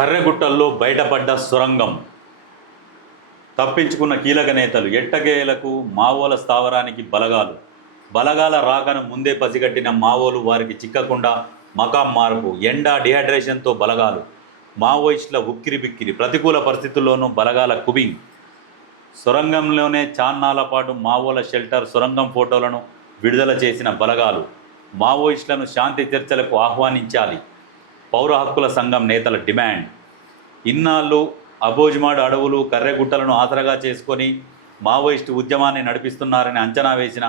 కర్రెగుట్టల్లో బయటపడ్డ సొరంగం. తప్పించుకున్న కీలక నేతలు. ఎట్టకేలకు మావోల స్థావరానికి బలగాల రాకను ముందే పసిగట్టిన మావోలు వారికి చిక్కకుండా మకాం మార్పు. ఎండ, డిహైడ్రేషన్తో బలగాలు. మావోయిస్టుల ఉక్కిరిబిక్కిరి. ప్రతికూల పరిస్థితుల్లోనూ బలగాల కుబింగ్. సొరంగంలోనే చాన్నాళ్ల పాటు మావోల షెల్టర్, సొరంగం ఫోటోలను విడుదల చేసిన బలగాలు. మావోయిస్టులను శాంతి చర్చలకు ఆహ్వానించాలి. పౌర హక్కుల సంఘం నేతల డిమాండ్. ఇన్నాళ్ళు అబోజ్మాడ్ అడవులు, కర్రెగుట్టలను ఆసరగా చేసుకొని మావోయిస్టు ఉద్యమాన్ని నడిపిస్తున్నారని అంచనా వేసిన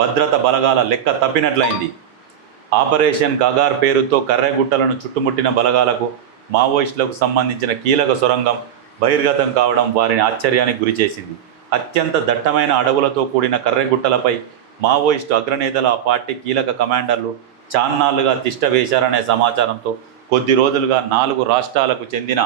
భద్రత బలగాల లెక్క తప్పినట్లయింది. ఆపరేషన్ కగార్ పేరుతో కర్రెగుట్టలను చుట్టుముట్టిన బలగాలకు మావోయిస్టులకు సంబంధించిన కీలక సొరంగం బహిర్గతం కావడం వారిని ఆశ్చర్యానికి గురిచేసింది. అత్యంత దట్టమైన అడవులతో కూడిన కర్రెగుట్టలపై మావోయిస్టు అగ్రనేతల, ఆ పార్టీ కీలక కమాండర్లు చాన్నాళ్లుగా తిష్ట వేశారనే సమాచారంతో కొద్ది రోజులుగా 4 రాష్ట్రాలకు చెందిన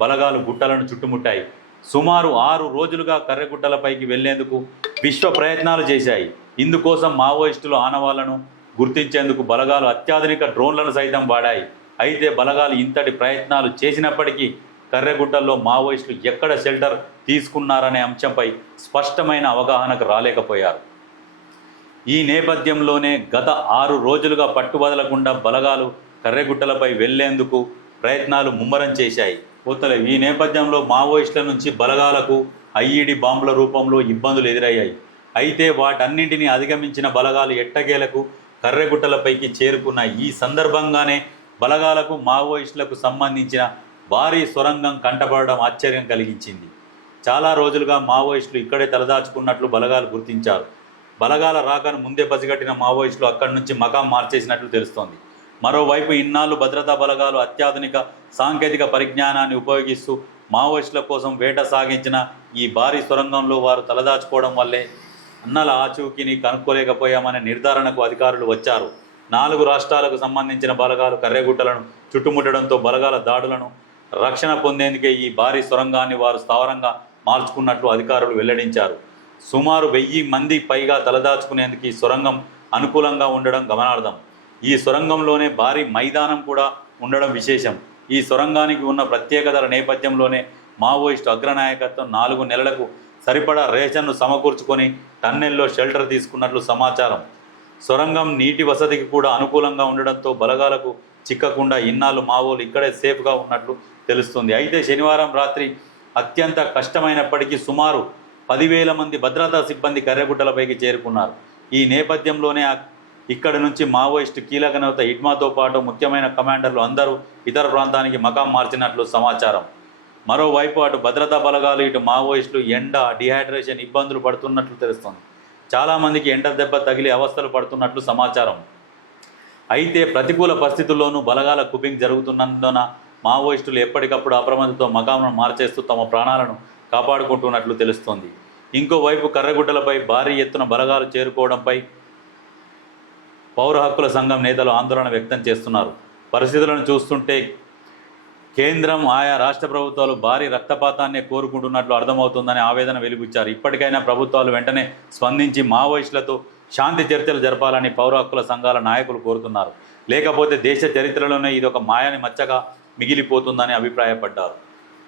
బలగాలు గుట్టలను చుట్టుముట్టాయి. సుమారు 6 రోజులుగా కర్రెగుట్టలపైకి వెళ్లేందుకు విశ్వ ప్రయత్నాలు చేశాయి. ఇందుకోసం మావోయిస్టుల ఆనవాళ్లను గుర్తించేందుకు బలగాలు అత్యాధునిక డ్రోన్లను సైతం వాడాయి. అయితే బలగాలు ఇంతటి ప్రయత్నాలు చేసినప్పటికీ కర్రెగుట్టల్లో మావోయిస్టులు ఎక్కడ షెల్టర్ తీసుకున్నారనే అంశంపై స్పష్టమైన అవగాహనకు రాలేకపోయారు. ఈ నేపథ్యంలోనే గత 6 రోజులుగా పట్టుబదలకుండా బలగాలు కర్రెగుట్టలపై వెళ్లేందుకు ప్రయత్నాలు ముమ్మరం చేశాయి. ఈ నేపథ్యంలో మావోయిస్టుల నుంచి బలగాలకు ఐఈడి బాంబుల రూపంలో ఇబ్బందులు ఎదురయ్యాయి. అయితే వాటన్నింటినీ అధిగమించిన బలగాలు ఎట్టకేలకు కర్రెగుట్టలపైకి చేరుకున్న ఈ సందర్భంగానే బలగాలకు మావోయిస్టులకు సంబంధించిన భారీ సొరంగం కంటపడడం ఆశ్చర్యం కలిగించింది. చాలా రోజులుగా మావోయిస్టులు ఇక్కడే తలదాచుకున్నట్లు బలగాలు గుర్తించారు. బలగాల రాకను ముందే పసిగట్టిన మావోయిస్టులు అక్కడి నుంచి మకాం మార్చేసినట్లు తెలుస్తోంది. మరోవైపు ఇన్నాళ్ళు భద్రతా బలగాలు అత్యాధునిక సాంకేతిక పరిజ్ఞానాన్ని ఉపయోగిస్తూ మావోయిస్టుల కోసం వేట సాగించిన ఈ భారీ సొరంగంలో వారు తలదాచుకోవడం వల్లే అన్నల ఆచూకీని కనుక్కోలేకపోయామనే నిర్ధారణకు అధికారులు వచ్చారు. 4 రాష్ట్రాలకు సంబంధించిన బలగాలు కర్రెగుట్టలను చుట్టుముట్టడంతో బలగాల దాడులను రక్షణ పొందేందుకే ఈ భారీ సొరంగాన్ని వారు స్థావరంగా మార్చుకున్నట్లు అధికారులు వెల్లడించారు. సుమారు 1000 మంది పైగా తలదాచుకునేందుకు ఈ సొరంగం అనుకూలంగా ఉండడం గమనార్హం. ఈ సొరంగంలోనే భారీ మైదానం కూడా ఉండడం విశేషం. ఈ సొరంగానికి ఉన్న ప్రత్యేకతల నేపథ్యంలోనే మావోయిస్టు అగ్రనాయకత్వం 4 నెలలకు సరిపడా రేషన్ను సమకూర్చుకొని టన్నెల్లో షెల్టర్ తీసుకున్నట్లు సమాచారం. సొరంగం నీటి వసతికి కూడా అనుకూలంగా ఉండడంతో బలగాలకు చిక్కకుండా ఇన్నాళ్ళు మావోలు ఇక్కడే సేఫ్గా ఉన్నట్లు తెలుస్తుంది. అయితే శనివారం రాత్రి అత్యంత కష్టమైనప్పటికీ సుమారు 10,000 మంది భద్రతా సిబ్బంది కర్రెగుట్టలపైకి చేరుకున్నారు. ఈ నేపథ్యంలోనే ఇక్కడి నుంచి మావోయిస్టు కీలక నేత హిడ్మాతో పాటు ముఖ్యమైన కమాండర్లు అందరూ ఇతర ప్రాంతానికి మకాం మార్చినట్లు సమాచారం. మరోవైపు అటు భద్రతా బలగాలు, ఇటు మావోయిస్టులు ఎండ, డిహైడ్రేషన్ ఇబ్బందులు పడుతున్నట్లు తెలుస్తోంది. చాలామందికి ఎండ దెబ్బ తగిలి అవస్థలు పడుతున్నట్లు సమాచారం. అయితే ప్రతికూల పరిస్థితుల్లోనూ బలగాల కుబింగ్ జరుగుతున్నందున మావోయిస్టులు ఎప్పటికప్పుడు అప్రమత్తతో మకాంలను మార్చేస్తూ తమ ప్రాణాలను కాపాడుకుంటున్నట్లు తెలుస్తోంది. ఇంకోవైపు కర్రెగుట్టలపై భారీ ఎత్తున బలగాలు చేరుకోవడంపై పౌర హక్కుల సంఘం నేతలు ఆందోళన వ్యక్తం చేస్తున్నారు. పరిస్థితులను చూస్తుంటే కేంద్రం, ఆయా రాష్ట్ర ప్రభుత్వాలు భారీ రక్తపాతాన్నే కోరుకుంటున్నట్లు అర్థమవుతుందని ఆవేదన వెలిబుచ్చారు. ఇప్పటికైనా ప్రభుత్వాలు వెంటనే స్పందించి మావోయిస్టులతో శాంతి చర్చలు జరపాలని పౌర హక్కుల సంఘాల నాయకులు కోరుతున్నారు. లేకపోతే దేశ చరిత్రలోనే ఇదొక మాయని మచ్చగా మిగిలిపోతుందని అభిప్రాయపడ్డారు.